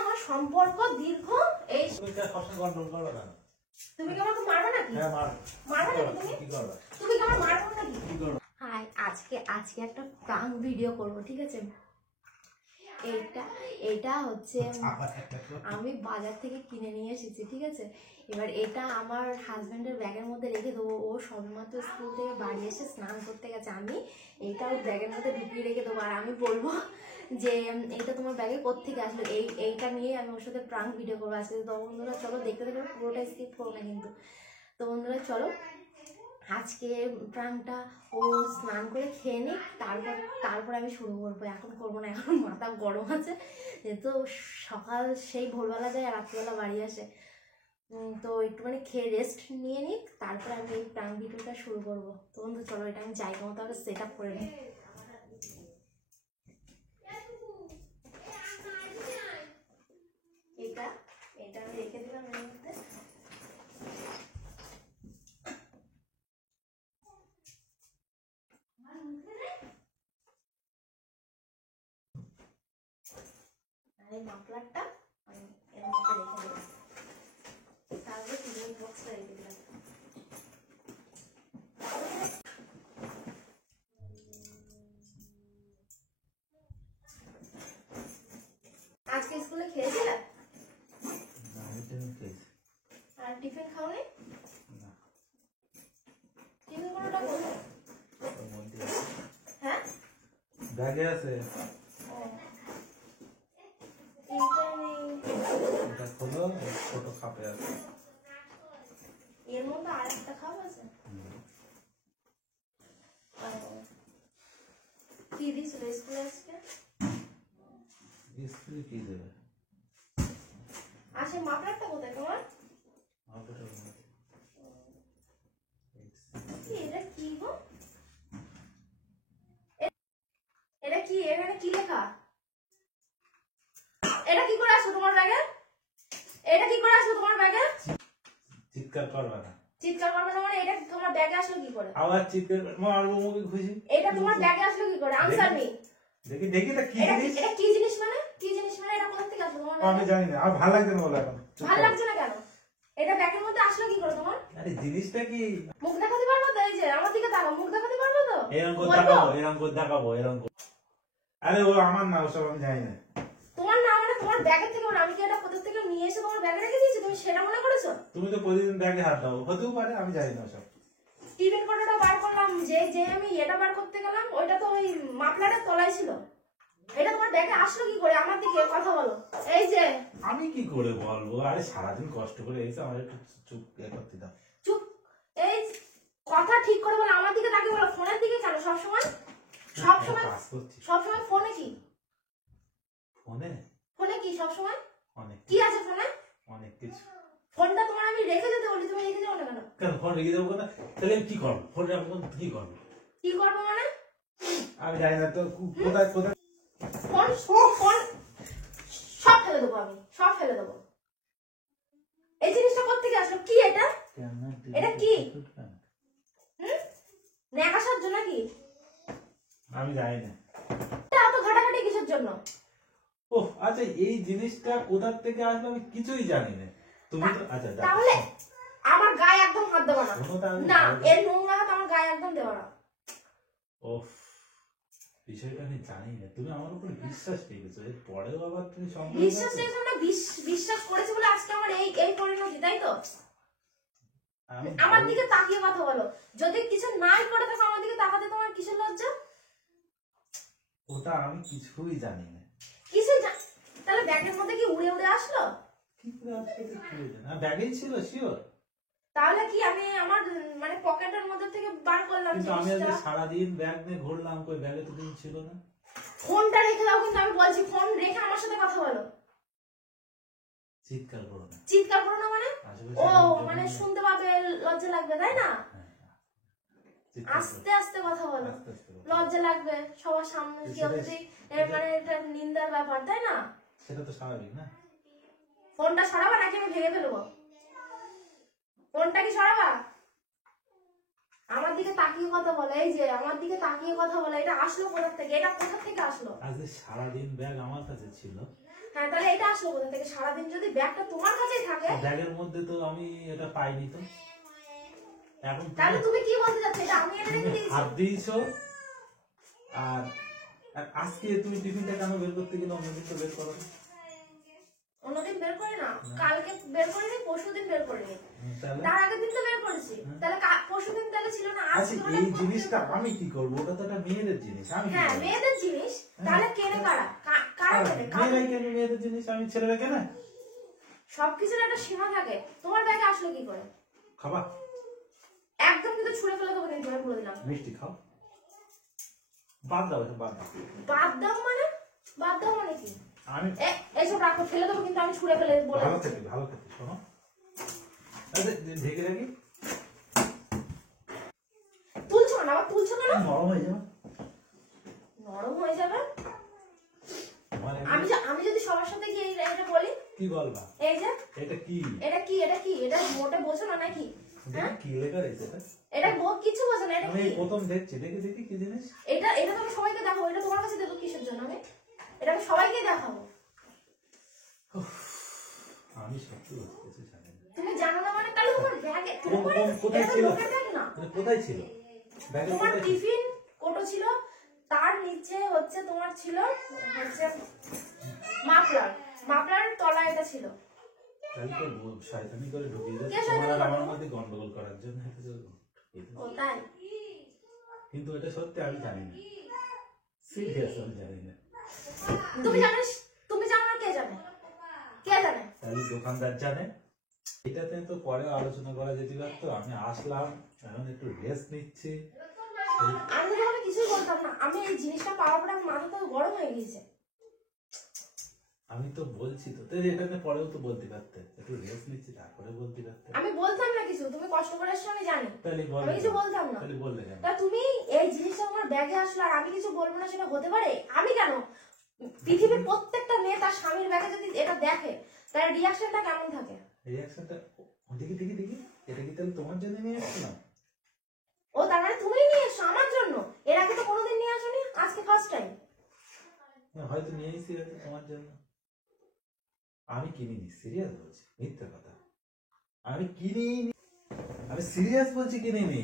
আমার সম্পর্ক দীর্ঘ এই তুমি কি সবসময় কন্ট্রোল করো না? তুমি কি আমাকে মারবে নাকি? হ্যাঁ মারবে নাকি তুমি? কি করবে? তুমি কি আমাকে মারবে নাকি? কি করবে? হাই, আজকে একটা প্রাঙ্ক ভিডিও করব, ঠিক আছে? এটা হচ্ছে আমি বাজার থেকে কিনে নিয়ে এসেছি, ঠিক আছে? এবার এটা আমার হাজবেন্ডের ব্যাগের মধ্যে রেখে দেবো। ও সবেমাত্র স্কুল থেকে বাড়ি এসে স্নান করতে গেছে, আমি এইটা ওর ব্যাগের মধ্যে ঢুকিয়ে রেখে দেবো। আর আমি বলবো যে এইটা তোমার ব্যাগে কোত্থেকে আসলো, এইটা নিয়ে আমি ওর সাথে প্রাঙ্ক ভিডিও করবো আজকে। তো বন্ধুরা চলো দেখতে দেখো, পুরোটা স্কিপ করো না কিন্তু। তো বন্ধুরা চলো আজকে প্রাঙ্কটা ও স্নান করে খেয়ে নিক, তারপর আমি শুরু করবো। এখন করবো না, এখন মাথা গরম আছে, যেহেতু সকাল সেই ভোরবেলা যায় আর রাত্রিবেলা বাড়ি আসে। তো একটুখানি খেয়ে রেস্ট নিয়ে নিক, তারপরে আমি এই প্রাঙ্ক ভিডিওটা শুরু করবো। তো বন্ধু চলো এটা আমি জায়গা মতো আগে সেট আপ করে নিই। এটা আমি রেখে দিলাম এর মধ্যে। এই মাফলারটা আমি এর মধ্যে রেখে দিলাম, তারপরে টিফিন বক্সটা রেখে দিলাম। আজকে স্কুলে খেয়েছিলাম আর টিফিন খাওনি? টিফিন কোনোটা করবো? হ্যাঁ ব্যাগে আছে। এটা খোলো, ছোট খাপে আছে। এর মধ্যে আর একটা খাপ আছে। কি দিয়েছিল স্কুলে আজকে? স্কুলে কি দেবে? আচ্ছা মাফলারটা কোথায় তোমার? এটা কি গো? এটা কি? এখানে কি লেখা? এটা কি করে আসলো তোমার ব্যাগে? এটা কি করে আসলো তোমার ব্যাগে? চিৎকার করবে না। চিৎকার করবে না মানে এটা তোমার ব্যাগে আসলো কি করে? আবার চিৎকার মারবো মুখে খুশি। এটা তোমার ব্যাগে আসলো কি করে? Answer me. দেখি দেখি এটা কি জিনিস? এটা কি জিনিস মানে? কি জিনিস মানে এটা কোথা থেকে আসলো তোমার? আমি জানি না। আর ভালো লাগছে না বলে এখন। ভালো লাগছে না কেন? এটা ব্যাগের মধ্যে আসলো কি করে তোমার? আরে জিনিসটা কি? মুখ দেখাতে পারবো তো? এই যে আমার দিকে তাকাও, মুখ দেখাতে পারবো তো? এরকম করে দেখাবো, এরকম করে দেখাবো, এরকম করে। আরে ও আমার না, ওসব আমি জানি না। তোমার না মানে তোমার ব্যাগের থেকে আমি কি এটা কোথা থেকে নিয়ে এসে তোমার ব্যাগে রেখে দিয়েছি, তুমি সেটা মনে করেছো? তুমি তো প্রতিদিন ব্যাগে হাত দাও, হতেও পারে, আমি জানি না ওসব। টিফিন কোটোটা বার করলাম, যে আমি এটা বার করতে গেলাম ওইটা তো ওই মাফলারের তলায় ছিল। এটা তোমার ব্যাগে আসলো কি করে? আমার দিকে কথা বলো। এই যে আমি কি করে বলবো? আরে সারাদিন কষ্ট করে এসে আমার একটু চুপ করতে দাও। চুপ। এই কথা ঠিক করে বলো, আমার দিকে তাকিয়ে বলো। ফোনের দিকে কেন সবসময়? সবসময় ফোনে কি? ফোনে কি সবসময়? অনেক কি আছে ফোনে? অনেক কিছু। ফোনটা তোমার আমি রেখে যেতে বলি, তুমি রেখে যাও না কেন? কেন ফোন রেখে দেবো কথা? তাহলে আমি কি করবো? ফোন রাখবো কি করবো? কি করবো মানে? আমি জানি না তো কোথায় কোথায়। ফোন সব ফেলে দেবো, আমি সব ফেলে দেবো। এই জিনিসটা কোত্থেকে আসলো? কি এটা? এটা কি? নেকাশার জন্য কি? আমি জানি না। এত ঘাটাঘাটি কিসের জন্য? ও আচ্ছা, এই জিনিসটা কোথা থেকে আসলো আমি কিছুই জানি না। তুমি তো আচ্ছা তাহলে আমার গায়ে একদম হাত দেবো না। না, এর নোংরা হাত আমার গায়ে একদম দেবো না। ওফ, বিষয়টা আমি জানি না। তুমি আমার উপর বিশ্বাস রেখেছো, এর পরেও আবার তুমি বিশ্বাস রেখেছো না? বিশ্বাস করেছি বলে আজকে আমার এই পরিণতি, তাই তো? আমার দিকে তাকিয়ে কথা বলো। যদি কিছু নাই করে থাকো আমার দিকে তাকাতে তোমার কিসের লজ্জা? ওটা আমি কিছুই জানি না। তাহলে ব্যাগের মধ্যে কি উড়ে উড়ে আসলো? কি করে আসলো কিছুই জানি না। ব্যাগেই ছিল শিওর। তাহলে কি আমি আমার মানে পকেটের মধ্যে থেকে বার করলাম? কিন্তু আমি আজকে সারাদিন ব্যাগ নিয়ে ঘুরলাম, কই ব্যাগে তো কিছু ছিল না। ফোনটা রেখে দাও, কিন্তু আমি বলছি ফোন রেখে আমার সাথে কথা বলো। চিৎকার করো না। চিৎকার করো না মানে? ও মানে শুনতে পাবে, লজ্জা লাগবে, তাই না? আস্তে আস্তে কথা বলো, লজ্জা লাগবে সবার সামনে। কেউ যদি মানে এটা নিন্দার ব্যাপার, তাই না? সেটা তো স্বাভাবিক না। ফোনটা সরাবা নাকি আমি ভেঙে ফেলবো? ফোনটা কি সরাবা? আমার দিকে তাকিয়ে কথা বলে। এই যে আমার দিকে তাকিয়ে কথা বলে। এটা আসলো কোথা থেকে? এটা কোথা থেকে আসলো? আজকে সারাদিন ব্যাগ আমার কাছে ছিল, হ্যাঁ তাহলে এটা আসলো কোথা থেকে? সারাদিন যদি ব্যাগটা তোমার কাছেই থাকে, ব্যাগের মধ্যে তো আমি এটা পাইনি তো। এখন তাহলে তুমি কি বলতে চাচ্ছ? এটা আমি এটা রেখে দিয়েছি। হাত দিয়েছো। আর আর আজকে তুমি টিফিনটা কেন বের করতে গেলে? অন্যদিন তো বের করো না। অন্যদিন বের করি না, কালকে বের করিনি, পরশুদিন বের করিনি, তার আগের দিন তো বের করেছি। তাহলে পরশুদিন তাহলে ছিল না, আজ আচ্ছা এই জিনিসটা আমি কি করবো? ওটা তো একটা মেয়েদের জিনিস, আমি কি হ্যাঁ করবো? মেয়েদের জিনিস, তাহলে কেনে কারা? কারা কেনে? মেয়েরাই কেন মেয়েদের জিনিস? আমি ছেলেরা কেন? সবকিছুর একটা সীমা থাকে। তোমার ব্যাগে আসলো কি করে? খাবা? একদম কিন্তু ছুঁড়ে ফেলে দেবো কিন্তু, আমি বলে দিলাম। মিষ্টি খাও। বাদ দাও, এটা বাদ দাও। বাদ দাও মানে? বাদ দাও মানে কি? আমি এইসব রাখো, ফেলে দেবো কিন্তু, আমি ছুঁড়ে ফেলে বলে ভালো দিচ্ছি। খেতে, ভালো খেতে। শোনো, ঢেকে রাখি। তুলছো না, আবার তুলছো কেন? নরম হয়ে যাবে। নরম হয়ে যাবে? আমার আমি যদি সবার সাথে গিয়ে এটা বলি কি বলবা? এই যে এটা কি? এটা কি? এটা কি? এটা মোটে বোঝো না নাকি? দেখি কি লেখা রয়েছে এটা। এটা কিছু বোঝো না, এটা আমি কি? প্রথম দেখছি, দেখি দেখি কি জিনিস। এটা এটা তো আমি সবাইকে দেখাবো, এটা তোমার কাছে দেবো কিসের জন্য? এটা আমি সবাইকে দেখাবো। আমি সত্যি বলছি কিছু জানি না। তুমি জানো না মানে? তাহলে তোমার ব্যাগে কোথায় ছিল? না, কোথায় ছিল? ব্যাগে তোমার কোথায় ছিল? টিফিন কোটো ছিল, তার নিচে হচ্ছে তোমার ছিল হচ্ছে মাফলার তলায় এটা ছিল। তাহলে তো শয়তানি করে ঢুকিয়ে কে যাচ্ছে শয়তানি তোমার আর করে? আমার মধ্যে গন্ডগোল করার জন্য। ও তাই? কিন্তু এটা সত্যি আমি জানি না, সিরিয়াস আমি জানি না। তুমি জানিস? তুমি জানো না, কে জানে? কে জানে? তাহলে দোকানদার জানে। এটাতে তো পরেও আলোচনা করা যেতে পারতো। আমি আসলাম, এখন একটু রেস্ট নিচ্ছি। আমি তো তোমাকে কিছুই বলতাম না। আমি এই জিনিসটা পাওয়ার পরে আমার মাথা তো গরম হয়ে গিয়েছে। আমি তো বলছি তো, তাই এটাতে পরেও তো বলতে পারতে, একটু রেস্ট নিচ্ছি তারপরে বলতে পারতে। আমি বলতাম না কিছু, তুমি কষ্ট করে এসছো আমি জানি, তাহলে আমি কিছু বলতাম না। তাহলে বললে কেন? তা তুমি এই জিনিসটা তোমার ব্যাগে আসলো আর আমি কিছু বলবো না, সেটা হতে পারে? আমি কেন? পৃথিবীর প্রত্যেকটা মেয়ে তার স্বামীর ব্যাগে যদি এটা দেখে, তার রিয়াকশনটা কেমন থাকে? রিঅ্যাকশনটা দেখি দেখি দেখি। এটা কি তাহলে তোমার জন্য নিয়ে আসলাম? ও তার মানে তুমি নিয়ে এসছো আমার জন্য? এর আগে তো কোনোদিন নিয়ে আসোনি, আজকে ফার্স্ট টাইম। হয়তো নিয়ে এসেছি হয়তো তোমার জন্য। আমি কিনিনি, সিরিয়াস বলছি, মিথ্যা কথা। আমি কিনিনি, আমি সিরিয়াস বলছি, কিনিনি।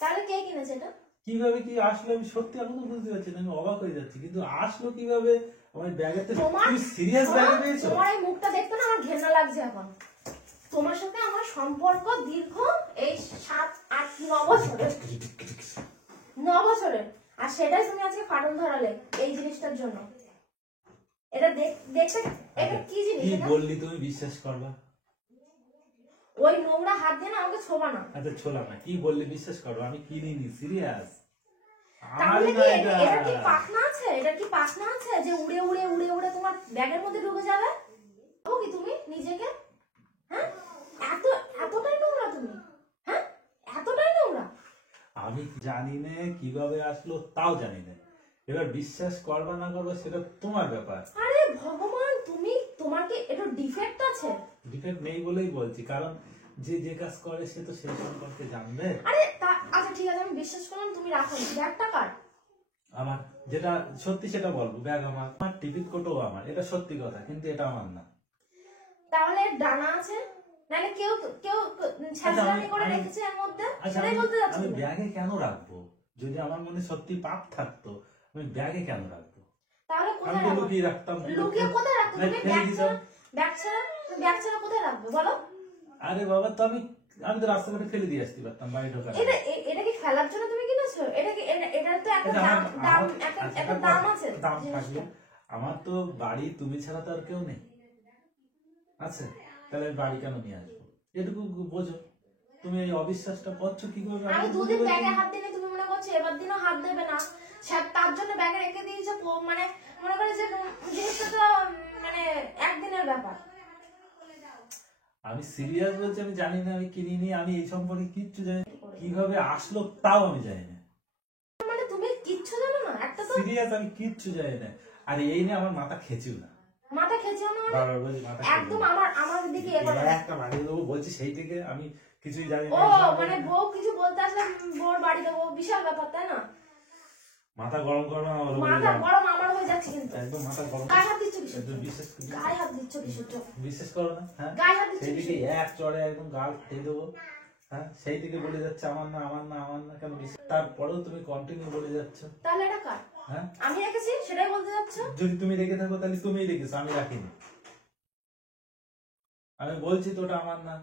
তাহলে কে কিনেছে এটা? কিভাবে কি আসলো আমি সত্যি এখনো বুঝতে পারছি না, আমি অবাক হয়ে যাচ্ছি। কিন্তু আসলো কিভাবে আমার ব্যাগে? তুমি সিরিয়াস ব্যাগে পেয়েছো? তোমার এই মুখটা দেখতে না আমার ঘেন্না লাগছে এখন। তোমার সাথে আমার সম্পর্ক দীর্ঘ এই 7-8-9 বছরের, 9 বছরের, আর সেটাই তুমি আজকে ফাটল ধরালে এই জিনিসটার জন্য। এটা দেখতে এটা কি জিনিস? কি বললি তুমি বিশ্বাস করবা? ওই নোংরা হাত দিয়ে না আমাকে ছোবা না। আচ্ছা ছোলাম না, কি বললি বিশ্বাস করবা? আমি কিনিনি, সিরিয়াস। তাহলে কি এটা কি পাখনা আছে? এটা কি পাখনা আছে যে উড়ে উড়ে উড়ে উড়ে তোমার ব্যাগের মধ্যে ঢুকে যাবে? ও কি তুমি নিজেকে? হ্যাঁ এতটাই নোংরা তুমি? হ্যাঁ এতটাই নোংরা? আমি জানি না কিভাবে আসলো, তাও জানি না। এবার বিশ্বাস করবা না করবা সেটা তোমার ব্যাপার। আরে ভগবান, তোমার কি এটা ডিফেক্ট আছে? ডিফেক্ট নেই বলেই বলছি, কারণ যে যে কাজ করে সে তো সেই সম্পর্কে জানবে। আরে আচ্ছা ঠিক আছে, আমি বিশ্বাস করলাম, তুমি রাখো। ব্যাগটা কার? আমার যেটা সত্যি সেটা বলবো, ব্যাগ আমার, আমার টিকিট কোটও আমার, এটা সত্যি কথা, কিন্তু এটা আমার না। তাহলে ডানা আছে, নাহলে কেউ কেউ ছাঁচড়ানি করে রেখেছে এর মধ্যে, সেটাই বলতে যাচ্ছি। আমি ব্যাগে কেন রাখবো? যদি আমার মনে সত্যি পাপ থাকতো আমি ব্যাগে কেন রাখবো? তাহলে আমি কোথায় তো রাখবো? লুকিয়ে রাখতাম। লুকিয়ে কোথায় রাখতো? তুমি ব্যাগ ছাড়া কোথায় রাখবে বলো? আরে বাবা, তো আমি তো রাস্তাঘাটে ফেলে দিয়ে আসতে পারতাম বাড়ি ঢোকার। এটা কি ফেলার জন্য তুমি কিনেছো? এটা কি এটার তো একটা দাম আছে। দাম থাকবে। আমার তো বাড়ি তুমি ছাড়া তো আর কেউ নেই, আছে? তাহলে বাড়ি কেন নিয়ে আসবো? এটুকু বোঝো। তুমি এই অবিশ্বাসটা করছো কি করে? আমি দুদিন ব্যাগে হাত দিলে তুমি মনে করছো এবার দিনও হাত দেবে না, তার জন্য ব্যাগে রেখে দিয়েছো। মানে মনে করে যে জিনিসটা তো মানে একদিনের ব্যাপার। আমি সিরিয়াস বলছি, আমি জানি না, আমি কিনিনি, আমি এই সম্পর্কে কিচ্ছু জানি না। কিভাবে আসলো তাও আমি জানি না। মানে তুমি কিচ্ছু জানো না? একটা তো সিরিয়াস, আমি কিচ্ছু জানি না। আর এই নিয়ে আমার মাথা খেঁচিও না। মাথা খেঁচিও না মানে? বারবার বলছি মাথা একদম আমার দিকে একটা বাড়িয়ে দেবো বলছি, সেই থেকে আমি কিছুই জানি না। ও মানে বউ কিছু বলতে আসলে বউর বাড়ি দেবো, বিশাল ব্যাপার তাই না? মাথা গরম করো না, আমার মাথা গরম আমার হয়ে যাচ্ছে কিন্তু। একদম মাথা গরম। গায়ে হাত দিচ্ছ কিসের একদম জন্য? বিশেষ গায়ে হাত দিচ্ছ কিসের জন্য? বিশেষ করো না, হ্যাঁ গায়ে হাত দিচ্ছ সেইদিকে কিসের জন্য? এক চড়ে একদম গাল খেয়ে দেবো, হ্যাঁ সেই দিকে বলে যাচ্ছে আমার না আমার না আমার না, কেন তারপরেও তুমি কন্টিনিউ বলে যাচ্ছ। তাহলে এটা কার? হ্যাঁ আমি রেখেছি সেটাই বলতে যাচ্ছ? যদি তুমি রেখে থাকো তাহলে তুমিই রেখেছো, আমি রাখিনি। আমি বলছি তো ওটা আমার না,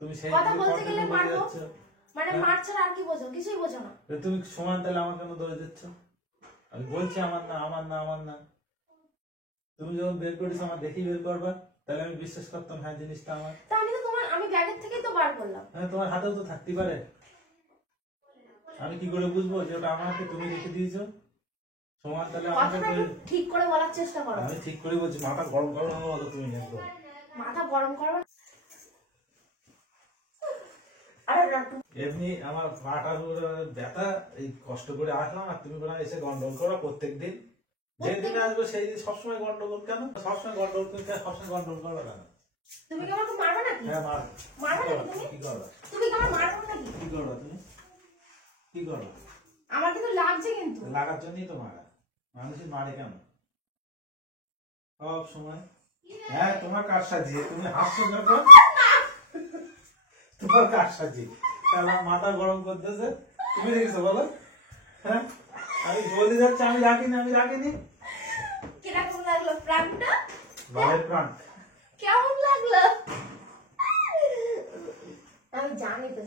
তুমি সেই কথা দিকে বলতে গেলে কন্টিনিউ বলে মারবো। যাচ্ছ। মানে হ্যাঁ। মার ছাড়া আর কি বোঝো? কিছুই বোঝো না। তুমি সমান তাহলে আমার কেন দোষ দিচ্ছ? আমি বলছি আমার না আমার না আমার না, তুমি যখন বের করেছো আমার দেখেই বের করবা, তাহলে আমি বিশ্বাস করতাম হ্যাঁ জিনিসটা আমার। তা আমি তো তোমার আমি ব্যাগের থেকেই তো বার করলাম। হ্যাঁ তোমার হাতেও তো থাকতে পারে, আমি কি করে বুঝবো যে ওটা আমার হাতে তুমি রেখে দিয়েছো? সমান তাহলে আমাকে কথাটা একটু ঠিক করে বলার চেষ্টা করো। আমি ঠিক করে বলছি, মাথা গরম করো না বলো তুমি একদম। মাথা গরম করো না। আরে রাটু, এমনি আমার পাটা ব্যথা, এই কষ্ট করে আসলাম আর তুমি বলে এসে গন্ডগোল করো প্রত্যেকদিন। যেদিন আসবো সেই দিন সবসময় গন্ডগোল কেন? সবসময় গন্ডগোল তুমি কেন? সবসময় গন্ডগোল করো কেন? তুমি কি আমাকে মারবে নাকি? হ্যাঁ মার। মারবে নাকি তুমি? কি করো? তুমি কি আমাকে মারবে নাকি? কি করো তুমি? কি করো? আমার কিন্তু লাগছে কিন্তু। লাগার জন্যই তো মারা। মানুষই মারে কেন সব সময়? হ্যাঁ তোমার কাজ সাজিয়ে তুমি হাসছো যখন, তোমার কাজ সাজিয়ে তাহলে আমার মাথা গরম করতেছে, তুমি দেখেছো বলো? হ্যাঁ আমি বলে যাচ্ছি আমি রাখিনি আমি রাখিনি। কিরকম লাগলো প্রাণটা? বালের প্রাণ। কেমন লাগলো? আমি জানি তো।